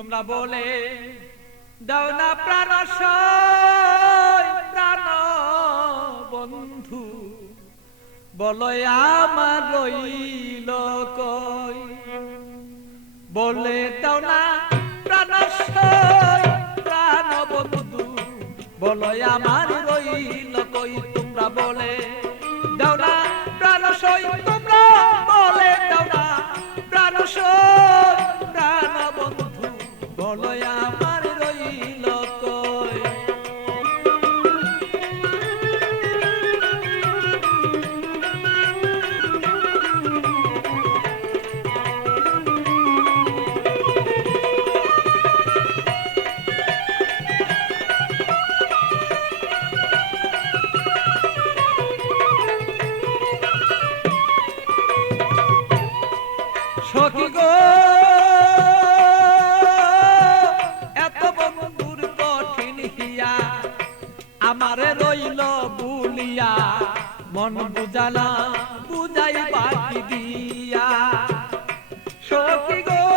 তোমরা বলে, দাও না প্রাণ প্রাণ বন্ধু। বলয় আমার রইল কই? বলে দাও না প্রাণ প্রাণ বন্ধু। বলয় আমার রইল কই? আমারে রইল বুলিয়া। মন বুঝালা বুঝাই বাকি দিয়া। সখী গো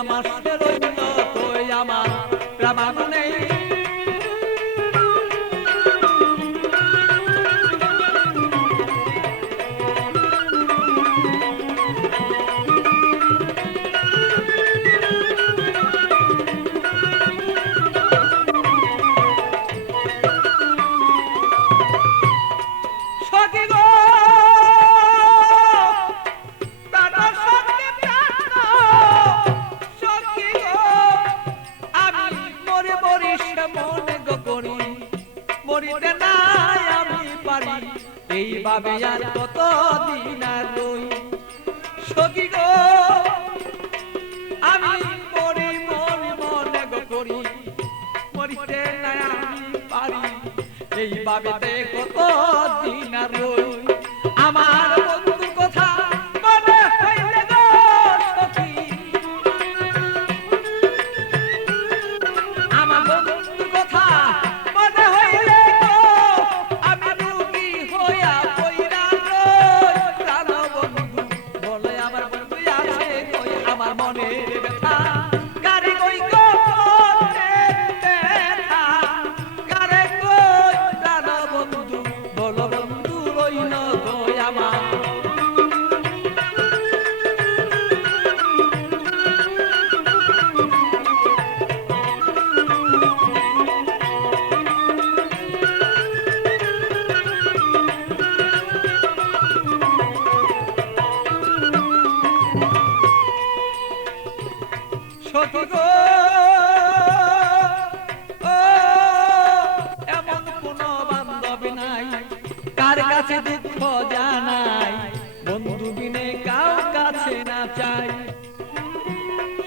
আমার করিতে নাই আমি পারি। এইভাবে আর কত দিন আর রই? সখী গো, আমি মরি মন মনে করি। মরিতে নাই আমি পারি। এইভাবে দেখো